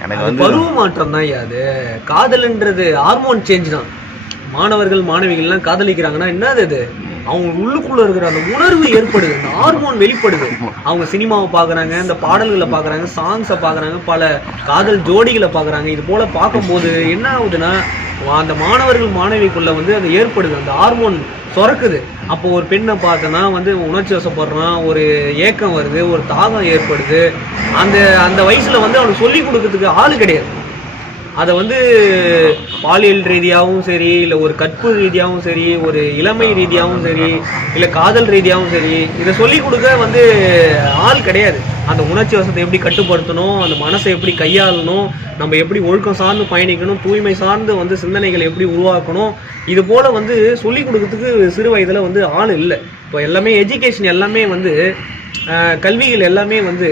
எனக்கு வந்து பருவ மாற்றம் தான் அது. காதல்ன்றது ஹார்மோன் சேஞ்ச் தான். மாணவர்கள் மாணவிகள்லாம் காதலிக்கிறாங்கன்னா என்னது அது? அவங்க உள்ளுக்குள்ள இருக்கிற அந்த உணர்வு ஏற்படுது அந்த ஹார்மோன் வெளிப்படுது. அவங்க சினிமாவை பாக்குறாங்க இந்த பாடல்களை பாக்குறாங்க சாங்ஸை பாக்குறாங்க பல காதல் ஜோடிகளை பாக்குறாங்க இது போல பார்க்கும்போது என்ன ஆகுதுன்னா அந்த மாணவர்கள் மாணவிக்குள்ள வந்து அது ஏற்படுது அந்த ஹார்மோன் சுரக்குது. அப்போ ஒரு பெண்ணை பார்த்தனா வந்து உணர்ச்சி வசப்படுறான் ஒரு ஏக்கம் வருது ஒரு தாகம் ஏற்படுது. அந்த அந்த வயசுல வந்து அவனுக்கு சொல்லி கொடுக்கறதுக்கு ஆள் கிடையாது. அதை வந்து பாலியல் ரீதியாகவும் சரி இல்லை ஒரு கற்பு ரீதியாகவும் சரி ஒரு இளமை ரீதியாகவும் சரி இல்லை காதல் ரீதியாகவும் சரி இதை சொல்லி கொடுக்க வந்து ஆள் கிடையாது. அந்த உணர்ச்சி வசத்தை எப்படி கட்டுப்படுத்தணும் அந்த மனசை எப்படி கையாளணும் நம்ம எப்படி ஒழுக்கம் சார்ந்து பயணிக்கணும் தூய்மை சார்ந்து வந்து சிந்தனைகளை எப்படி உருவாக்கணும் இது போல் வந்து சொல்லி கொடுக்கறதுக்கு சிறு வயதில் வந்து ஆள் இல்லை. இப்போ எல்லாமே எஜுகேஷன் எல்லாமே வந்து கல்விகள் எல்லாமே வந்து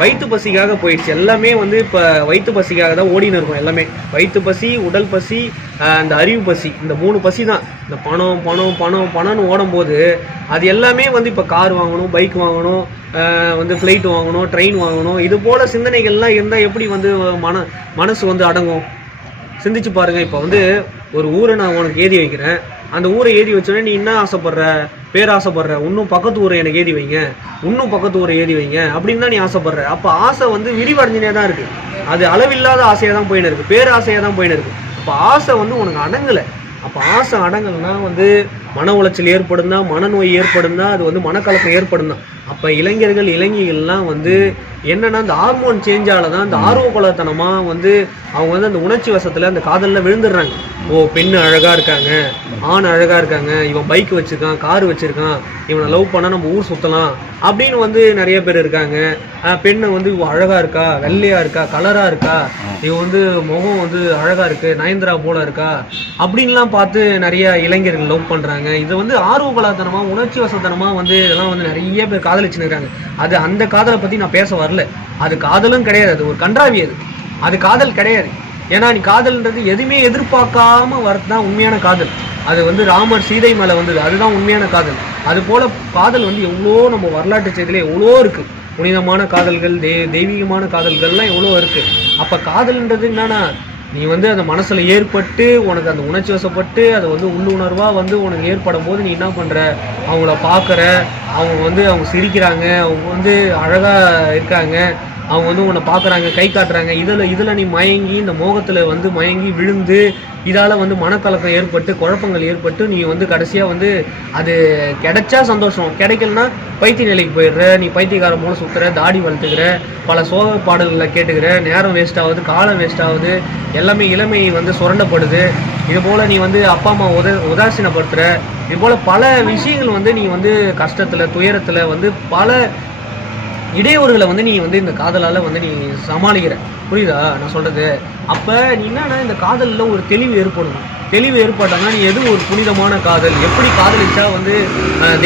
வயிற்று பசிக்காக போயிடுச்சு. எல்லாமே வந்து இப்போ வயிற்று பசிக்காக தான் ஓடின்னு இருக்கும் எல்லாமே. வயிற்று பசி உடல் பசி அந்த அறிவு பசி. இந்த மூணு பசி தான். இந்த பணம் பணம் பணம் பணம்னு ஓடும்போது அது எல்லாமே வந்து இப்போ கார் வாங்கணும் பைக் வாங்கணும் வந்து ஃப்ளைட் வாங்கணும் ட்ரெயின் வாங்கணும். இது போல் சிந்தனைகள்லாம் இருந்தால் எப்படி வந்து மன மனசு வந்து அடங்கும்? சிந்திச்சு பாருங்கள் இப்போ வந்து ஒரு ஊரை நான் உனக்கு ஏதி வைக்கிறேன். அந்த ஊரை ஏதி வச்சோடனே நீ என்ன ஆசைப்படுற? பேராசைப்படுற இன்னும் பக்கத்து ஊரை எனக்கு ஏதி வைங்க இன்னும் பக்கத்து ஊரை ஏதி வைங்க அப்படின்னு தான் நீ ஆசைப்படுற. அப்போ ஆசை வந்து விரிவடைஞ்சினே தான் இருக்குது அது அளவில்லாத ஆசையாக தான் போயின்னு இருக்கு. பேராசையாக தான் போயின்னு இருக்குது அப்போ ஆசை வந்து உனக்கு அடங்கலை. அப்போ ஆசை அடங்கலைன்னா வந்து மன உளைச்சல் ஏற்படும் தான் மனநோய் ஏற்படும் தான் அது வந்து மனக்கலக்கம் ஏற்படும் தான் அப்போ இளைஞர்கள் இளைஞர்கள்லாம் வந்து என்னென்னா அந்த ஹார்மோன் சேஞ்சால தான் அந்த ஆர்வக்கொலத்தனமாக வந்து அவங்க வந்து அந்த உணர்ச்சி வசத்தில் அந்த காதலில் விழுந்துடுறாங்க. ஓ பெண் அழகாக இருக்காங்க ஆண் அழகாக இருக்காங்க இவன் பைக் வச்சுருக்கான் கார் வச்சுருக்கான் இவனை லவ் பண்ணால் நம்ம ஊர் சுற்றலாம் அப்படின்னு வந்து நிறைய பேர் இருக்காங்க. பெண்ணை வந்து இவன் அழகாக இருக்கா வெள்ளையாக இருக்கா கலராக இருக்கா இவன் வந்து முகம் வந்து அழகாக இருக்கு நயன்தரா போல இருக்கா அப்படின்லாம் பார்த்து நிறைய இளைஞர்கள் லவ் பண்ணுறாங்க இது வந்து ஆர்வகலாத்தனமாக உணர்ச்சி வசத்தனமாக வந்து இதெல்லாம் வந்து நிறைய பேர் காதல் காதலிச்சுன்னு இருக்காங்க அது அந்த காதலை பற்றி நான் பேச வரல. அது காதலும் கிடையாது. அது ஒரு கன்றாவி அது. அது காதல் கிடையாது. ஏன்னா நீ காதல்ன்றது எதுவுமே எதிர்பார்க்காம வரது தான் உண்மையான காதல். அது வந்து ராமர் சீதை மேலே வந்தது. அதுதான் உண்மையான காதல். அது போல் காதல் வந்து எவ்வளோ நம்ம வரலாற்று செய்தியில எவ்வளோ இருக்குது புனிதமான காதல்கள் தெய் தெய்வீகமான காதல்கள்லாம் எவ்வளோ இருக்குது அப்போ காதல்ன்றது என்னன்னா நீ வந்து அந்த மனசில் ஏற்பட்டு உனக்கு அந்த உணர்ச்சி வசப்பட்டு அதை வந்து உள்ளுணர்வாக வந்து உனக்கு ஏற்படும் போது நீ என்ன பண்ணுற அவங்கள பார்க்குற அவங்க வந்து அவங்க சிரிக்கிறாங்க அவங்க வந்து அழகாக இருக்காங்க அவங்க வந்து உன்னை பார்க்குறாங்க கை காட்டுறாங்க. இதில் இதில் நீ மயங்கி இந்த மோகத்தில் வந்து மயங்கி விழுந்து இதால் வந்து மனக்கலக்கம் ஏற்பட்டு குழப்பங்கள் ஏற்பட்டு நீ வந்து கடைசியாக வந்து அது கிடைச்சா சந்தோஷம். கிடைக்கலனா பைத்திய நிலைக்கு போயிடுற நீ பைத்தியக்கார போல சுற்றுற தாடி வளர்த்துக்கிற பல சோக பாடல்களை கேட்டுக்கிற நேரம் வேஸ்ட் ஆகுது காலம் வேஸ்ட் ஆகுது எல்லாமே இளமை வந்து சுரண்டப்படுது. இது போல் நீ வந்து அப்பா அம்மா உத உதாசீனப்படுத்துகிற இது போல் பல விஷயங்கள் வந்து நீ வந்து கஷ்டத்தில் துயரத்தில் வந்து பல இடையூறுகளை வந்து நீ வந்து இந்த காதலால் வந்து நீ சமாளிக்கிற. புரியுதா? நான் சொல்கிறது அப்போ நீ என்னன்னா இந்த காதலில் ஒரு தெளிவு ஏற்படணும். தெளிவு ஏற்பட்டானா நீ எது ஒரு புனிதமான காதல்? எப்படி காதலிச்சா வந்து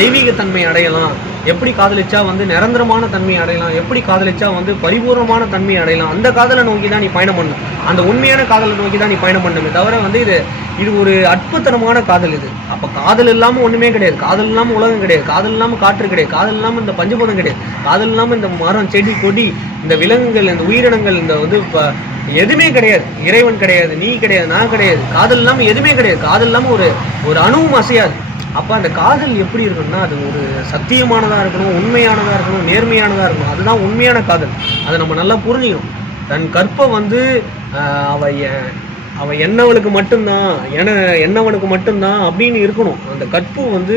தெய்வீகத்தன்மை அடையலாம்? எப்படி காதலிச்சா வந்து நிரந்தரமான தன்மை அடையலாம் எப்படி காதலிச்சா வந்து பரிபூர்ணமான தன்மை அடையலாம் அந்த காதலை நோக்கி தான் நீ பயணம் பண்ணும் அந்த உண்மையான காதலை நோக்கி தான் நீ பயணம் பண்ணணுமே தவிர வந்து இது இது ஒரு அற்புதனமான காதல் இது. அப்ப காதல் இல்லாமல் ஒண்ணுமே கிடையாது. காதல் இல்லாமல் உலகம் கிடையாது. காதல் இல்லாமல் காற்று கிடையாது. காதல் இல்லாமல் இந்த பஞ்சபூதம் கிடையாது. காதல் இல்லாமல் இந்த மரம் செடி கொடி இந்த விலங்குகள் இந்த உயிரினங்கள் இந்த வந்து இப்போ எதுவுமே கிடையாது. இறைவன் கிடையாது நீ கிடையாது நான் கிடையாது. காதல் இல்லாமல் எதுவுமே கிடையாது. காதல் இல்லாமல் ஒரு ஒரு அணுவும் அசையாது. அப்போ அந்த காதல் எப்படி இருக்கணும்னா அது ஒரு சத்தியமானதாக இருக்கணும் உண்மையானதாக இருக்கணும் நேர்மையானதாக இருக்கணும். அதுதான் உண்மையான காதல். அதை நம்ம நல்லா புரிஞ்சுக்கணும். தன் கற்பை வந்து ஆஹ், அவ அவன் என்னவனுக்கு மட்டும்தான் என என்னவனுக்கு மட்டும்தான் அப்படின்னு இருக்கணும். அந்த கற்பு வந்து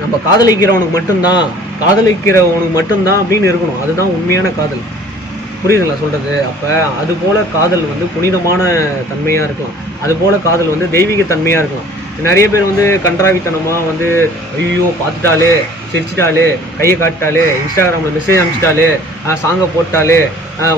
நம்ம காதலிக்கிறவனுக்கு மட்டும்தான் காதலிக்கிறவனுக்கு மட்டும்தான் அப்படின்னு இருக்கணும். அதுதான் உண்மையான காதல். புரியுதுங்களா சொல்கிறது அப்போ அது போல் காதல் வந்து புனிதமான தன்மையாக இருக்கலாம். அது போல் காதல் வந்து தெய்வீக தன்மையாக இருக்கலாம். நிறைய பேர் வந்து கன்றாவித்தனமாக வந்து ஐயோ பார்த்துட்டாலே சிரிச்சிட்டாலே கையை காட்டிட்டாலே இன்ஸ்டாகிராமில் மெசேஜ் அனுப்பிச்சிட்டாலே சாங்கை போட்டாலே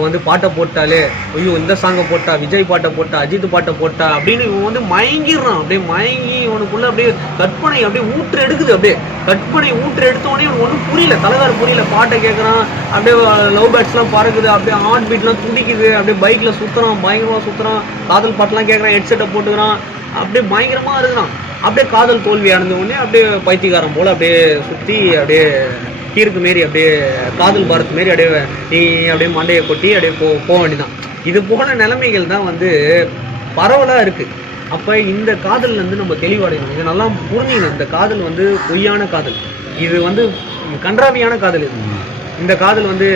வந்து பாட்டை போட்டாலே ஐயோ இந்த சாங்கை போட்டா விஜய் பாட்டை போட்டா அஜித் பாட்டை போட்டா அப்படின்னு இவன் வந்து மயங்கிடுறான். அப்படியே மயங்கி இவனுக்குள்ள அப்படியே கற்பனை அப்படியே ஊற்று எடுக்குது அப்படியே. கற்பனை ஊற்று எடுத்த உடனே இவனுக்கு ஒன்றும் புரியல. தலைவர் புரியல. பாட்டை கேட்குறான் அப்படியே லவ் பேட்ஸ்லாம் பறக்குது. அப்படியே ஹார்ட் பீட்லாம் துடிக்குது. அப்படியே பைக்கில் சுற்றுறான் பயங்கரமாக சுற்றுறான் காதல் பாட்டெலாம் கேட்குறான் ஹெட்செட்டை போட்டுக்கிறான். அப்படியே பயங்கரமாக இருக்கிறான் அப்படியே காதல் தோல்வி அடைஞ்ச உடனே அப்படியே பைத்தியக்காரன் போல் அப்படியே சுற்றி அப்படியே கீருக்கு மாரி அப்படியே காதல் பாரத் மாரி அப்படியே நீ அப்படியே மண்டையை கொட்டி அப்படியே போ போக வேண்டியதான் இது போன நிலைமைகள் தான் வந்து பரவலாக இருக்குது அப்போ இந்த காதல் இருந்து நம்ம தெளிவடையணும். இதை நல்லா புரிஞ்சுக்கணும் இந்த காதல் வந்து பொய்யான காதல். இது வந்து கன்றாவியான காதல் இது. இந்த காதல் வந்து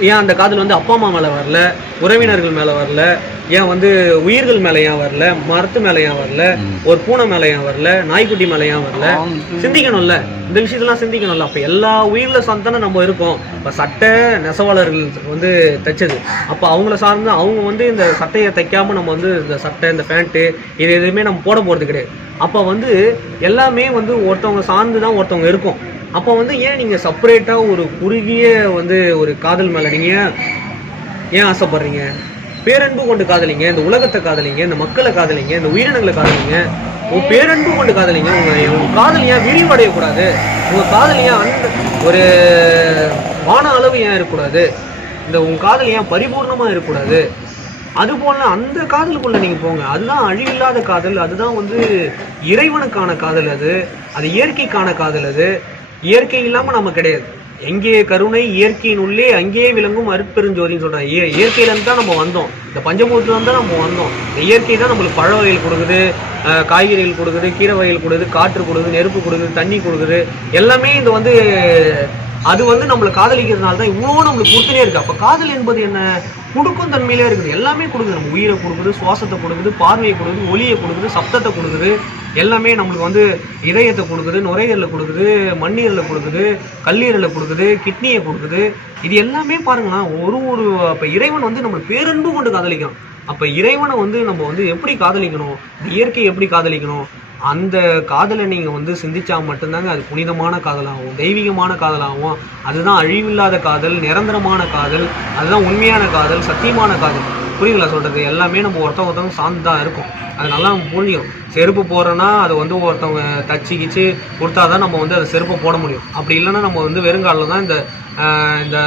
ஏன் அந்த காதல் வந்து அப்பா அம்மா மேலே வரல உறவினர்கள் மேலே வரல ஏன் வந்து உயிர்கள் மேலே ஏன் வரல மரத்து மேலே ஏன் வரல ஒரு பூனை மேலே ஏன் வரல நாய்க்குட்டி மேலே ஏன் வரல? சிந்திக்கணும்ல. இந்த விஷயத்தெல்லாம் சிந்திக்கணும்ல. அப்போ எல்லா உயிரில சார்ந்து தானே நம்ம இருக்கோம். இப்போ சட்டை நெசவாளர்கள் வந்து தைச்சது. அப்போ அவங்கள சார்ந்து அவங்க வந்து இந்த சட்டையை தைக்காம நம்ம வந்து இந்த சட்டை இந்த பேண்ட்டு இது எதுவுமே நம்ம போட போகிறது கிடையாது. அப்போ வந்து எல்லாமே வந்து ஒருத்தவங்க சார்ந்து தான் ஒருத்தவங்க இருக்கும். அப்போ வந்து ஏன் நீங்கள் செப்பரேட்டாக ஒரு குறுகிய வந்து ஒரு காதல் மேலே நீங்கள் ஏன் ஆசைப்படுறீங்க? பேரன்பு கொண்டு காதலிங்க இந்த உலகத்தை காதலிங்க இந்த மக்களை காதலிங்க இந்த உயிரினங்களை காதலிங்க. உங்க பேரன்பு கொண்டு காதலிங்க. உங்க உங்கள் காதல் ஏன் விரிவடையக்கூடாது உங்க காதல் ஏன் அந்த ஒரு வான அளவு ஏன் இருக்கக்கூடாது? இந்த உங்க காதல் ஏன் பரிபூர்ணமா இருக்கக்கூடாது? அதுபோல் அந்த காதலுக்குள்ள நீங்க போங்க. அதுதான் அழிவில்லாத காதல். அதுதான் வந்து இறைவனுக்கான காதல் அது. அது இயற்கைக்கான காதல் அது. இயற்கை இல்லாமல் நம்ம கிடையாது. எங்கே கருணை இயற்கையின் உள்ளே அங்கேயே விளங்கும் அருட்பெருஞ்சோதின்னு சொல்கிறாங்க இய இயற்கையில இருந்து தான் நம்ம வந்தோம். இந்த பஞ்சபூதத்துலேருந்து தான் நம்ம வந்தோம். இந்த இயற்கை தான் நம்மளுக்கு பழ வகைகள் கொடுக்குது காய்கறிகள் கொடுக்குது கீரை வகைகள் கொடுக்குது காற்று கொடுக்குது நெருப்பு கொடுக்குது தண்ணி கொடுக்குது. எல்லாமே இந்த வந்து அது வந்து நம்மளை காதலிக்கிறதுனால தான் இவ்வளோ நம்மளுக்கு கொடுத்துனே இருக்கு. அப்போ காதல் என்பது என்ன? கொடுக்கும் தன்மையிலே இருக்குது. எல்லாமே கொடுக்குது. நம்ம உயிரை கொடுக்குது சுவாசத்தை கொடுக்குது பார்வையை கொடுக்குது ஒளியை கொடுக்குது சப்தத்தை கொடுக்குது. எல்லாமே நம்மளுக்கு வந்து இதயத்தை கொடுக்குது நுரையீரலை கொடுக்குது மண்ணீரலில் கொடுக்குது கல்லீரலை கொடுக்குது கிட்னியை கொடுக்குது. இது எல்லாமே பாருங்களேன் ஒரு ஒரு அப்போ இறைவன் வந்து நம்ம பேரன்பு கொண்டு காதலிக்கிறோம் அப்போ இறைவனை வந்து நம்ம வந்து எப்படி காதலிக்கணும்? இயற்கையை எப்படி காதலிக்கணும்? அந்த காதலை நீங்கள் வந்து சிந்திச்சா மட்டும்தாங்க அது புனிதமான காதலாகும் தெய்வீகமான காதலாகும். அதுதான் அழிவில்லாத காதல் நிரந்தரமான காதல் அதுதான் உண்மையான காதல் சத்தியமான காதல். புரியுங்களா சொல்கிறது எல்லாமே நம்ம ஒருத்தவங்க ஒருத்தவங்க சார்ந்து தான் இருக்கும். அது நல்லா புரியும் செருப்பு போடுறோன்னா அது வந்து ஒருத்தவங்க தச்சு கிச்சு கொடுத்தா தான் நம்ம வந்து அதை செருப்பை போட முடியும். அப்படி இல்லைன்னா நம்ம வந்து வெறுங்காலில் தான் இந்த இந்த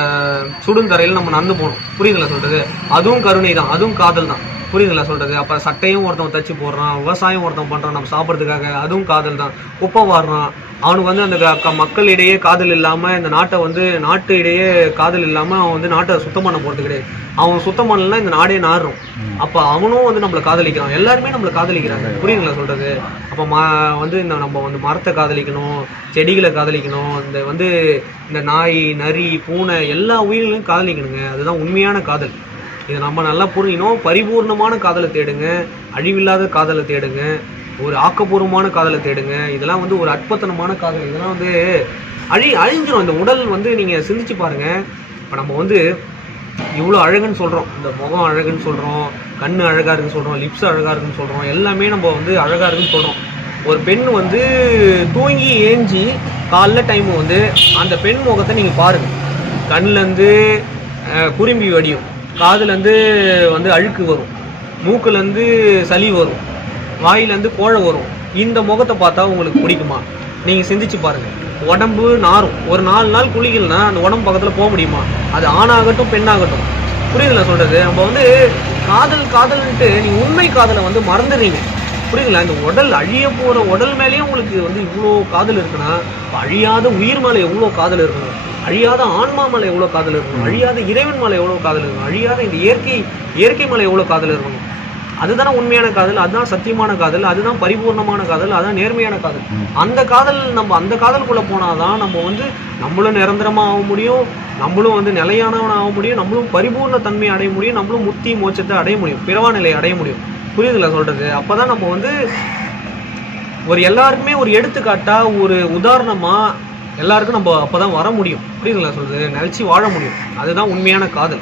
சுடுந்தரையில் நம்ம நடந்து போகணும் புரியுதுங்களா சொல்கிறது அதுவும் கருணை தான் அதுவும் காதல் தான். புரியுதுங்களா சொல்கிறது அப்போ சட்டையும் ஒருத்தன் தச்சு போடுறான் விவசாயம் ஒருத்தன் பண்ணுறான் நம்ம சாப்பிட்றதுக்காக அதுவும் காதல் தான். குப்பை வாடுறான் அவனுக்கு வந்து அந்த மக்களிடையே காதல் இல்லாம இந்த நாட்டை வந்து நாட்டு இடையே காதல் இல்லாம அவன் வந்து நாட்டை சுத்தம் பண்ண போறது கிடையாது. அவன் சுத்தம் பண்ணலன்னா இந்த நாடே நாடுறோம். அப்ப அவனும் வந்து நம்மளை காதலிக்கிறான். எல்லாருமே நம்மளை காதலிக்கிறாங்க. புரியுதுங்களா சொல்றது? அப்ப ம வந்து இந்த நம்ம வந்து மரத்தை காதலிக்கணும் செடிகளை காதலிக்கணும் இந்த வந்து இந்த நாய் நரி பூனை எல்லா உயிர்களையும் காதலிக்கணுங்க. அதுதான் உண்மையான காதல். இதை நம்ம நல்லா புரிஞ்சிக்கணும். பரிபூர்ணமான காதலை தேடுங்க. அழிவில்லாத காதலை தேடுங்க. ஒரு ஆக்கப்பூர்வமான காதலை தேடுங்க. இதெல்லாம் வந்து ஒரு அற்பத்தனமான காதல். இதெல்லாம் வந்து அழி அழிஞ்சிரும். இந்த உடல் வந்து நீங்கள் சிந்திச்சு பாருங்க. இப்போ நம்ம வந்து இவ்வளோ அழகுன்னு சொல்கிறோம் இந்த முகம் அழகுன்னு சொல்கிறோம் கண் அழகாக இருக்குன்னு சொல்கிறோம் லிப்ஸ் அழகாக இருக்குன்னு சொல்கிறோம் எல்லாமே நம்ம வந்து அழகாக இருக்குன்னு சொல்கிறோம் ஒரு பெண் வந்து தூங்கி ஏஞ்சி காலைல டைம் வந்து அந்த பெண் முகத்தை நீங்கள் பாருங்கள் கண்ணிலேருந்து குறும்பி வடியும். காதுலேருந்து வந்து அழுக்கு வரும். மூக்குலேருந்து சளி வரும். வாயிலேருந்து கோழை வரும். இந்த முகத்தை பார்த்தா உங்களுக்கு பிடிக்குமா? நீங்கள் சிந்திச்சு பாருங்கள் உடம்பு நாரும். ஒரு நாலு நாள் குளிக்கலனா அந்த உடம்பு பக்கத்தில் போக முடியுமா? அது ஆணாகட்டும் பெண்ணாகட்டும். புரியுதுங்களா சொல்கிறது நம்ம வந்து காதல் காதல்ன்ட்டு நீங்கள் உண்மை காதலை வந்து மறந்துடுறீங்க. புரியுதுங்களா? இந்த உடல் அழிய போகிற உடல் மேலேயும் உங்களுக்கு வந்து இவ்வளோ காதல் இருக்குன்னா அழியாத உயிர் மேலே எவ்வளோ காதல் இருக்கணும்? அழியாத ஆன்மா மேலே எவ்வளோ காதல் இருக்கணும்? அழியாத இறைவன் மேலே எவ்வளோ காதல் இருக்கணும்? அழியாத இந்த இயற்கை இயற்கை மேலே எவ்வளோ காதல் இருக்கணும்? அதுதானே உண்மையான காதல் அதுதான் சத்தியமான காதல் அதுதான் பரிபூர்ணமான காதல் அதுதான் நேர்மையான காதல். அந்த காதல் நம்ம அந்த காதலுக்குள்ளே போனாதான் நம்ம வந்து நம்மளும் நிரந்தரமாக ஆக முடியும் நம்மளும் வந்து நிலையானவன் ஆக முடியும் நம்மளும் பரிபூர்ண தன்மை அடைய முடியும் நம்மளும் முத்தி மோச்சத்தை அடைய முடியும் பிறவா நிலையை அடைய முடியும். புரியுதுல சொல்கிறது அப்போ தான் நம்ம வந்து ஒரு எல்லாருக்குமே ஒரு எடுத்துக்காட்டாக ஒரு உதாரணமாக எல்லாருக்கும் நம்ம அப்போ தான் வர முடியும். புரியுதுல சொல்கிறது நினச்சி வாழ முடியும். அதுதான் உண்மையான காதல்.